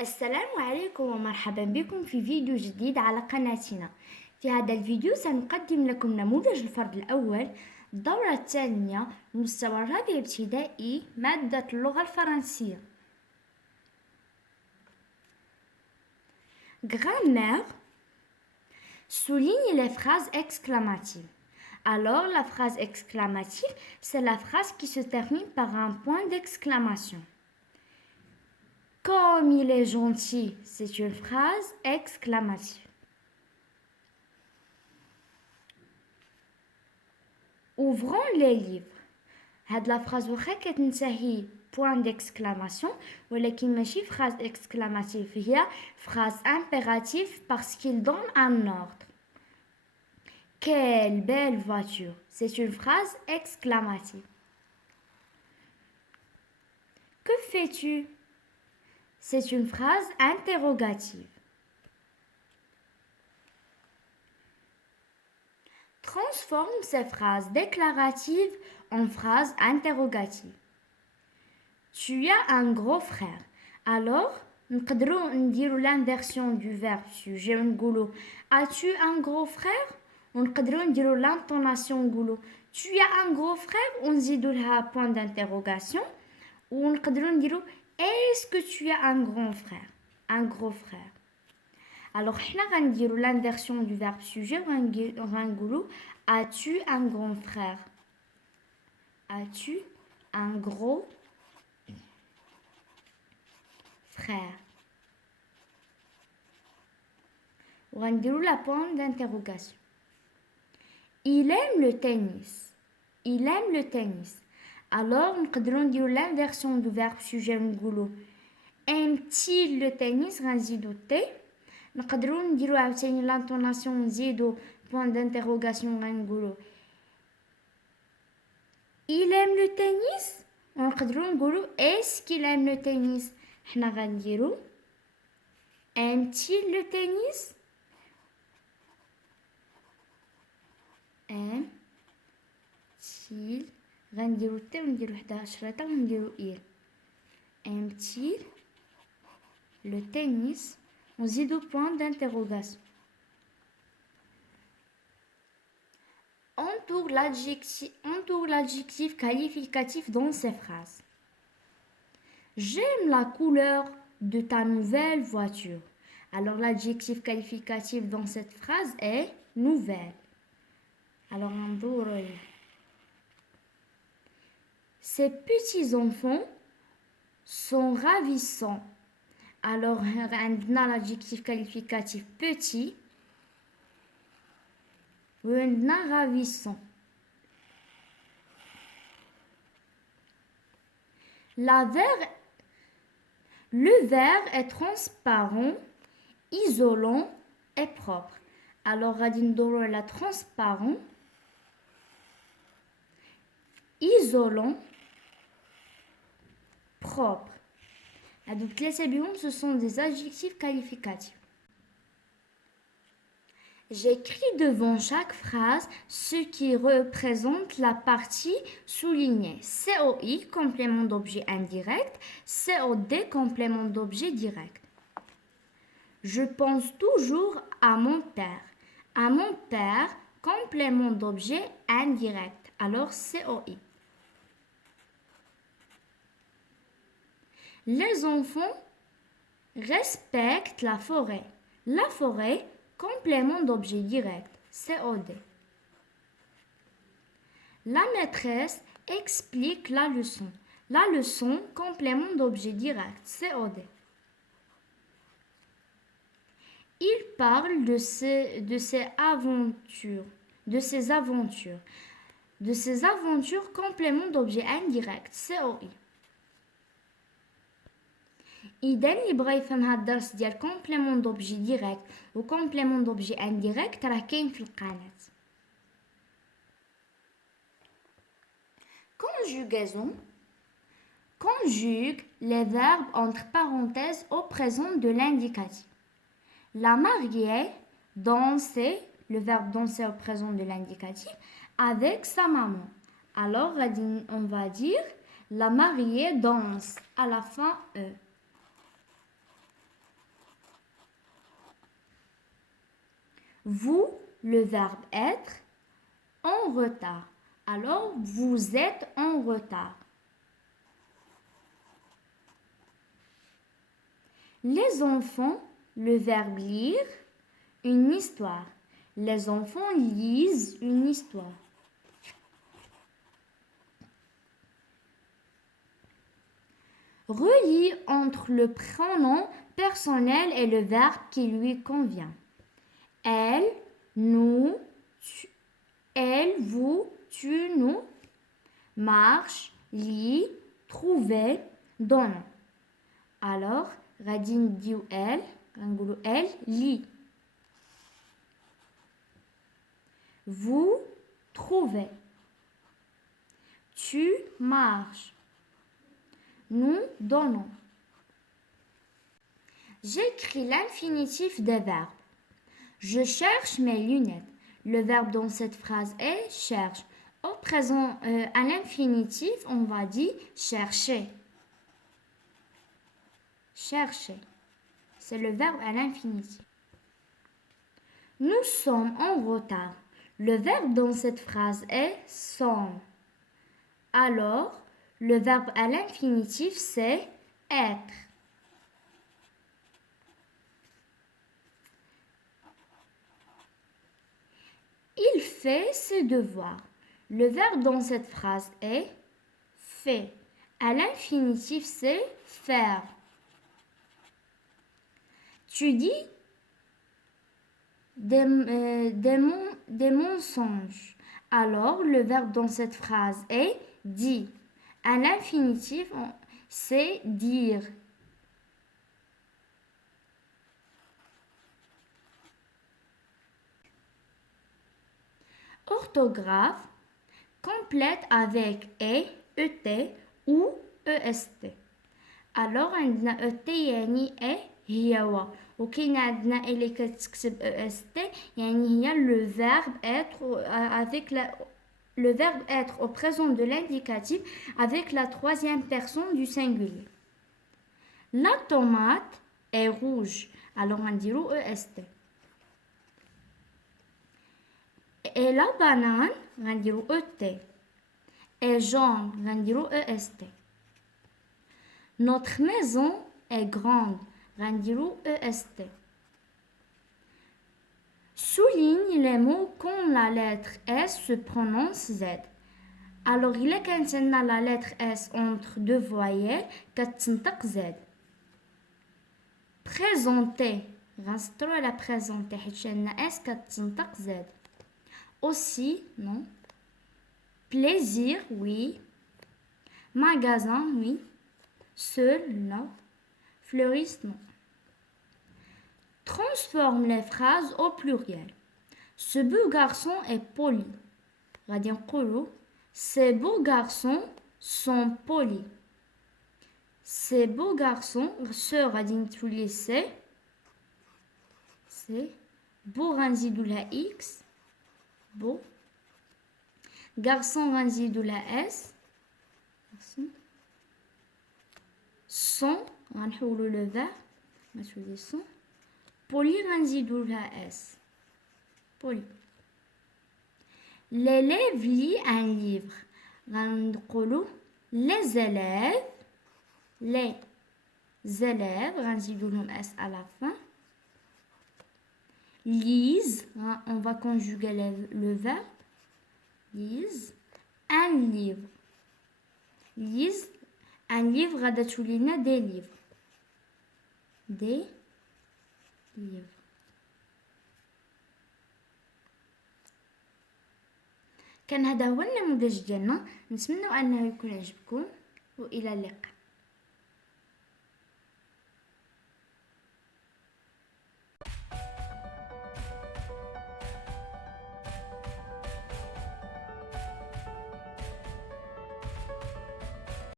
السلام عليكم ومرحبا بكم في فيديو جديد على قناتنا. في هذا الفيديو سنقدم لكم نموذج الفرد الأول الدورة الثانية مستوى الرابع ابتدائي مادة اللغة الفرنسية. Grammaire. Souligne les phrases exclamatives. Alors la phrase exclamative, c'est la phrase qui se termine par un point d'exclamation. Comme il est gentil, c'est une phrase exclamative. Ouvrons les livres. هاد la phrase واخا كتنتهي point d'exclamation ولكن ماشي phrase exclamative, هي phrase impérative parce qu'il donne un ordre. Quelle belle voiture, c'est une phrase exclamative. Que fais-tu? C'est une phrase interrogative. Transforme ces phrases déclaratives en phrases interrogatives. Tu as un gros frère. Alors, نقدروا نديروا l'inversion du verbe sujet ونقولوا as-tu un gros frère؟ ونقدروا نديروا l'intonation ونقولوا tu as un gros frère ونزيدوا لها point d'interrogation ونقدروا نديروا est-ce que tu as un grand frère؟ Un gros frère. Alors, حنا غنديروا l'inversion du verbe sujet وغنقولوا as-tu un grand frère? As-tu un gros frère? وغنديروا la point d'interrogation. Il aime le tennis. Il aime le tennis. Alors, نقدروا نديروا l'inversion du verbe sujet ونقولوا aime-t-il le tennis غنزيدوا t. نقدروا نديروا عاوتاني l'intonation نزيدوا point d'interrogation غنقولوا il aime le tennis. ونقدروا نقولوا est-ce qu'il aime le tennis. حنا غنديروا aime-t-il le tennis. aime-t-il غنديروا t ونديروا 11 ونديروا il. aime-t-il le tennis ونزيدوا point d'interrogation. Entoure l'adjectif qualificatif dans ces phrases. J'aime la couleur de ta nouvelle voiture. Alors l'adjectif qualificatif dans cette phrase est nouvelle. Alors ننظر. Ces petits enfants sont ravissants. Alors on a l'adjectif qualificatif petit وعندنا ravissant. Le verre est transparent, isolant et propre. Alors غادي ندورو على transparent, isolant, propre. هادو ثلاثة بهم ce sont des adjectifs qualificatifs. J'écris devant chaque phrase ce qui représente la partie soulignée. COI, complément d'objet indirect. COD, complément d'objet direct. Je pense toujours à mon père. À mon père, complément d'objet indirect. Alors COI. Les enfants respectent la forêt. La forêt, complément d'objet direct, COD. La maîtresse explique la leçon. La leçon, complément d'objet direct, COD. Il parle de ses aventures. De ses aventures. De ses aventures, complément d'objet indirect, COI. إذا اللي بغا يفهم هاد الدرس ديال complément d'objet direct و complément d'objet indirect راه كاين في القناة. Conjugaison. Conjugue les verbes entre parenthèses au présent de l'indicatif. La mariée danser, le verbe danser au présent de l'indicatif, avec sa maman. Alors on va dire la mariée danse à la fin E. Vous, le verbe être, en retard. Alors, vous êtes en retard. Les enfants, le verbe lire, une histoire. Les enfants lisent une histoire. Relie entre le pronom personnel et le verbe qui lui convient. Elle, nous, elle, vous, tu, nous. Marche, lit, trouver, donne. Alors, غادي نديو elle, غنقولو elle lit. Vous trouvez. Tu marches. Nous donnons. J'écris l'infinitif des verbes. Je cherche mes lunettes. Le verbe dans cette phrase est cherche. Au présent, à l'infinitif, on va dire chercher. Chercher. C'est le verbe à l'infinitif. Nous sommes en retard. Le verbe dans cette phrase est sommes. Alors, le verbe à l'infinitif, c'est être. Il fait ses devoirs. Le verbe dans cette phrase est fait. À l'infinitif, c'est faire. Tu dis des mensonges. Alors, le verbe dans cette phrase est dit. À l'infinitif, c'est dire. Orthographe complète avec et ou est. Alors عندنا et يعني هي هو وكاين عندنا اللي كتكتب est يعني هي le verbe être avec le verbe être au présent de l'indicatif avec la troisième personne du singulier. La tomate est rouge. Alors on dit est. Et la banane, on dit et. Et jaune, on dit est. Notre maison est grande, on dit est. Souligne les mots quand la lettre S se prononce Z. Alors, il est quand la lettre S entre deux voyelles, كتنطق Z. Présenter, غنسطرو على présenter حيت عندنا S كتنطق Z. Aussi, non. Plaisir, oui. Magasin, oui. Seul, non. Fleuriste, non. Transforme les phrases au pluriel. Ce beau garçon est poli. غادي نقولو ces beaux garçons sont polis. Ces beaux garçons, ce غادي نتولي c'est beau غنزيدو la X beau. Garçon غنزيدو la S sont غنحولو le verbe غتولي sont. Poli غنزيدو la S poli. L'élève lit un livre. غنقولو les élèves غنزيدو لهم S à la fin. Lise, on va conjuguer le verbe. Lise un livre. Lise un livre غادا تولي لنا des livres. Des livres. كان هذا هو النموذج ديالنا، نتمنى انه يكون عجبكم والى اللقاء.